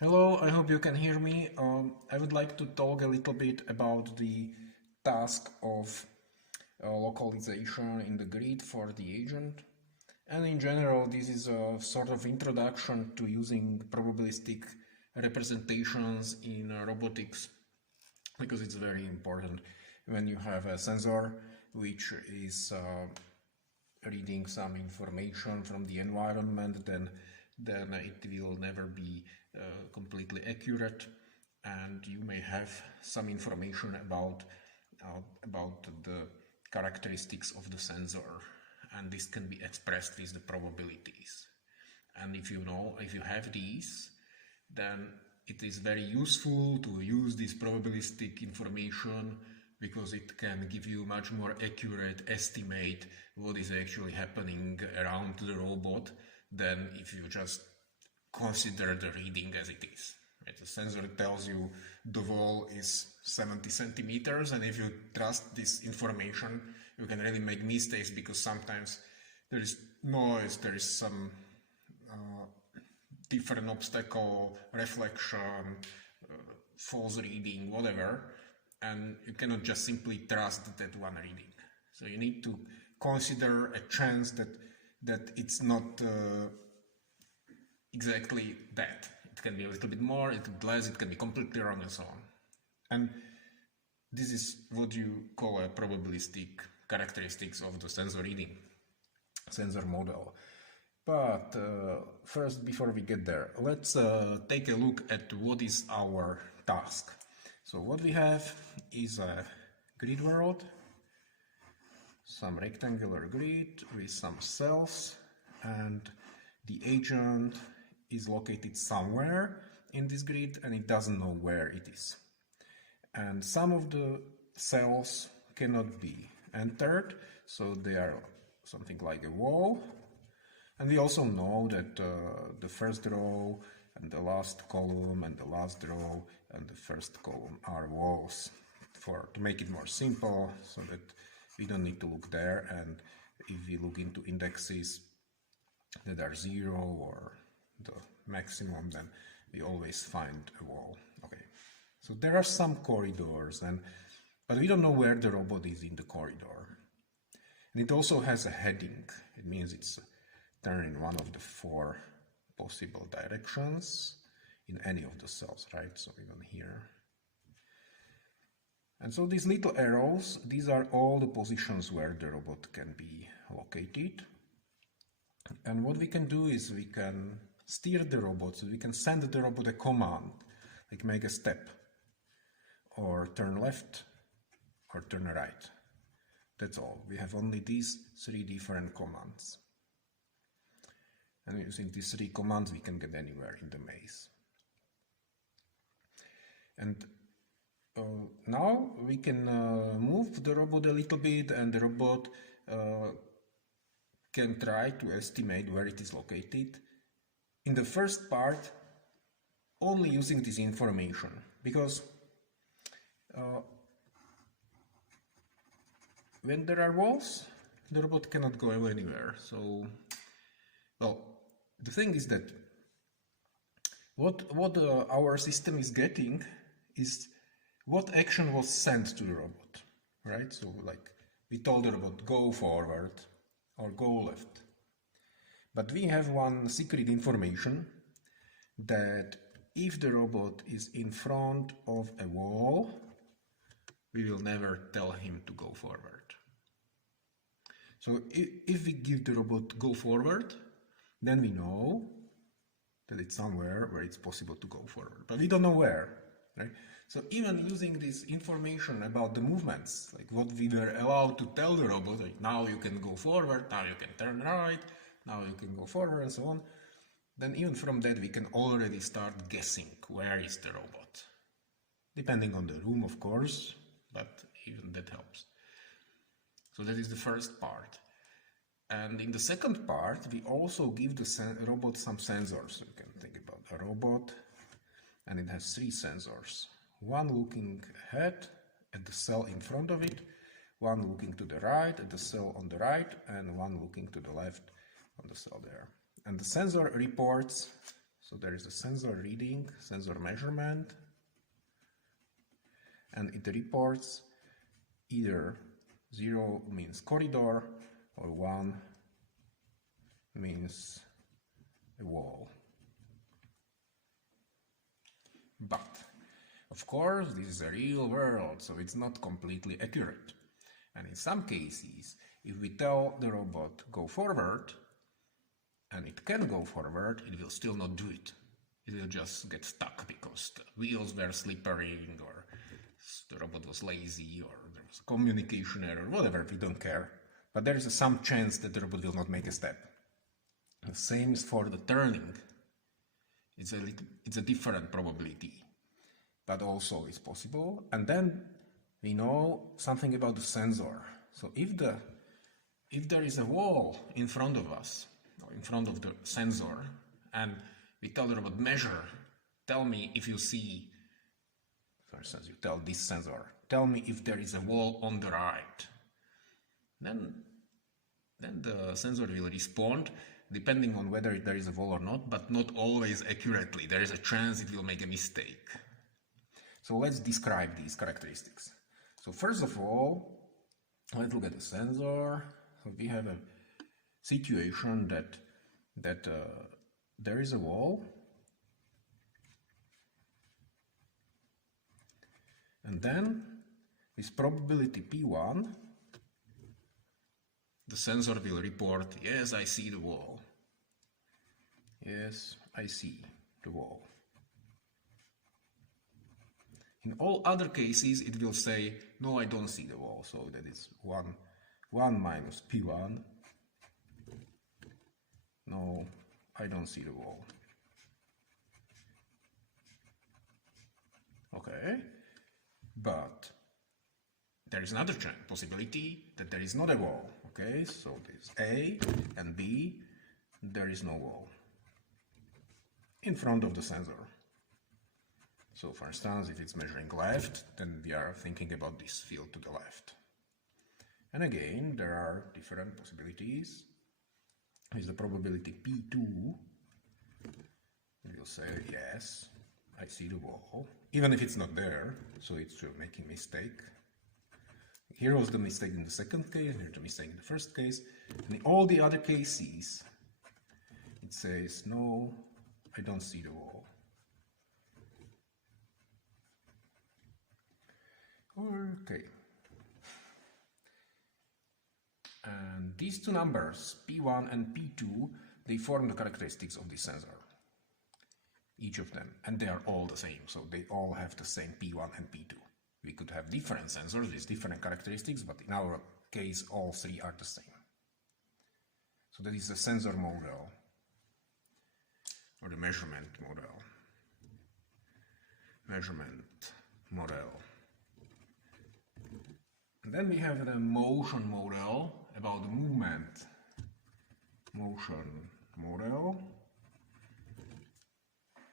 Hello, I hope you can hear me. I would like to talk a little bit about the task of localization in the grid for the agent. And in general, this is a sort of introduction to using probabilistic representations in robotics because it's very important when you have a sensor which is reading some information from the environment, then it will never be completely accurate, and you may have some information about the characteristics of the sensor, and this can be expressed with the probabilities. And if you have these, then it is very useful to use this probabilistic information because it can give you much more accurate estimate what is actually happening around the robot than if you just consider the reading as it is. Right? The sensor tells you the wall is 70 centimeters, and if you trust this information, you can really make mistakes because sometimes there is noise, there is some different obstacle, reflection, false reading, whatever, and you cannot just simply trust that one reading. So you need to consider a chance that it's not exactly that. It can be a little bit more, a little bit less, it can be completely wrong, and so on. And this is what you call a probabilistic characteristics of the sensor reading, sensor model. But first, before we get there, let's take a look at what is our task. So what we have is a grid world, some rectangular grid with some cells, and the agent is located somewhere in this grid and it doesn't know where it is. And some of the cells cannot be entered, so they are something like a wall. And we also know that the first row and the last column and the last row and the first column are walls to make it more simple, so that we don't need to look there, and if we look into indexes that are 0 or the maximum, then we always find a wall. Okay, so there are some corridors, but we don't know where the robot is in the corridor. And it also has a heading. It means it's turned in one of the 4 possible directions in any of the cells, right? So even here. And so these little arrows, these are all the positions where the robot can be located. And what we can do is we can steer the robot, so we can send the robot a command, like make a step, or turn left, or turn right. That's all. We have only these 3 different commands. And using these 3 commands, we can get anywhere in the maze. And now we can move the robot a little bit, and the robot can try to estimate where it is located. In the first part, only using this information, because when there are walls, the robot cannot go anywhere. So, well, the thing is that what our system is getting is what action was sent to the robot, right? So like we told the robot go forward or go left. But we have one secret information that if the robot is in front of a wall, we will never tell him to go forward. So if we give the robot go forward, then we know that it's somewhere where it's possible to go forward, but we don't know where, right? So even using this information about the movements, like what we were allowed to tell the robot, like now you can go forward, now you can turn right, now you can go forward, and so on, then even from that we can already start guessing where is the robot. Depending on the room, of course, but even that helps. So that is the first part. And in the second part, we also give the robot some sensors. You can think about a robot, and it has 3 sensors. One looking ahead at the cell in front of it, one looking to the right at the cell on the right, and one looking to the left on the cell there. And the sensor reports, So there is a sensor reading, sensor measurement, and it reports either 0 means corridor or 1 means a wall. But of course this is a real world, so it's not completely accurate. And in some cases, if we tell the robot go forward, and it can go forward, it will still not do it. It will just get stuck because the wheels were slippery, or the robot was lazy, or there was a communication error, whatever, we don't care. But there is some chance that the robot will not make a step. The same is for the turning. It's a different probability, but also it's possible. And then we know something about the sensor. So if there is a wall in front of us, or in front of the sensor, and we tell the robot measure, tell me if you see, for instance, you tell this sensor, tell me if there is a wall on the right, then the sensor will respond depending on whether there is a wall or not, but not always accurately. There is a chance it will make a mistake. So let's describe these characteristics. So first of all, let's look at the sensor. So we have a situation that there is a wall, and then with probability P1, the sensor will report, yes, I see the wall. Yes, I see the wall. In all other cases, it will say, no, I don't see the wall. So that is 1 minus P1. No, I don't see the wall. Okay, but there is another possibility that there is not a wall. Okay, so there's A and B, there is no wall in front of the sensor. So for instance, if it's measuring left, then we are thinking about this field to the left. And again, there are different possibilities. With the probability P2, it will say, yes, I see the wall, even if it's not there, so it's making a mistake. Here was the mistake in the second case, here's the mistake in the first case. And in all the other cases, it says, no, I don't see the wall. Okay. And these two numbers, P1 and P2, they form the characteristics of the sensor. Each of them. And they are all the same, so they all have the same P1 and P2. We could have different sensors with different characteristics, but in our case, all three are the same. So that is the sensor model, or the measurement model. Measurement model. And then we have the motion model about the movement. Motion model.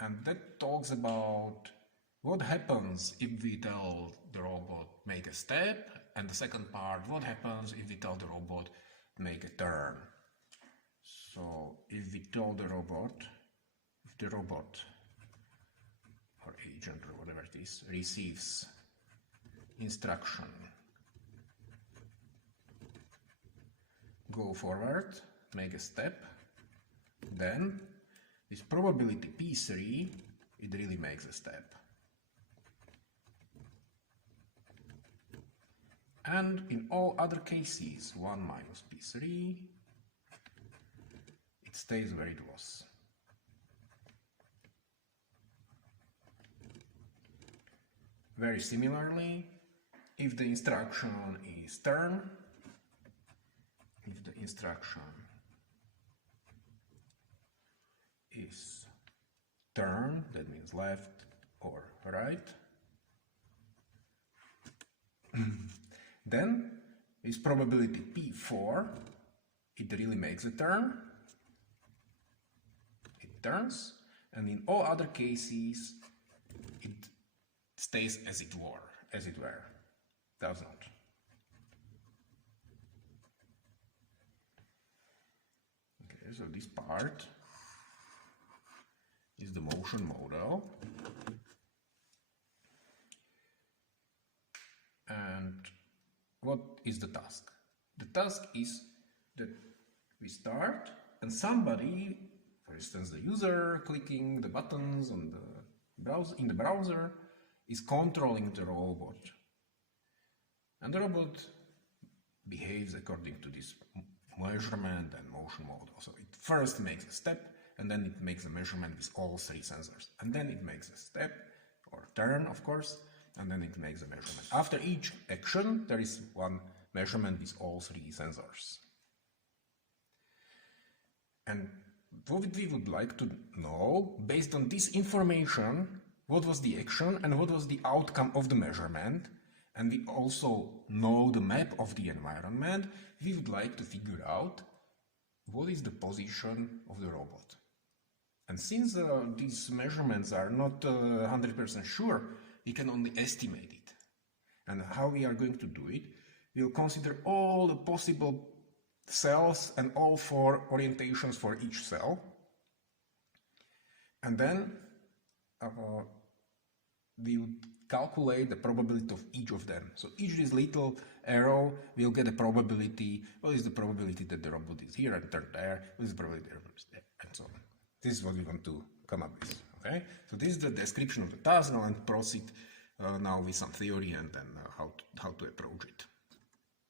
And that talks about what happens if we tell the robot make a step, and the second part, what happens if we tell the robot make a turn. So if we tell the robot, if the robot or agent or whatever it is receives instruction go forward, make a step, then with probability P3 it really makes a step. And in all other cases, 1 minus P3, it stays where it was. Very similarly, if the instruction is turn, if the instruction is turn, that means left or right, then with probability P4, it really makes a turn, it turns, and in all other cases, it stays as it were, does not. Okay, so this part is is the motion model. And what is the task? The task is that we start and somebody, for instance the user clicking the buttons on the browser, in the browser, is controlling the robot. And the robot behaves according to this measurement and motion model. So it first makes a step, and then it makes a measurement with all three sensors. And then it makes a step, or turn of course, and then it makes a measurement. After each action, there is one measurement with all three sensors. And what we would like to know, based on this information, what was the action and what was the outcome of the measurement, and we also know the map of the environment, we would like to figure out what is the position of the robot. And since these measurements are not 100% sure, we can only estimate it. And how we are going to do it, we'll consider all the possible cells and all four orientations for each cell. And then we would calculate the probability of each of them. So each this little arrow will get a probability. What is the probability that the robot is here and turned there? What is the probability that the robot is there? And so on. This is what we want to come up with. Okay? So this is the description of the task. Now and proceed now with some theory and then how to approach it.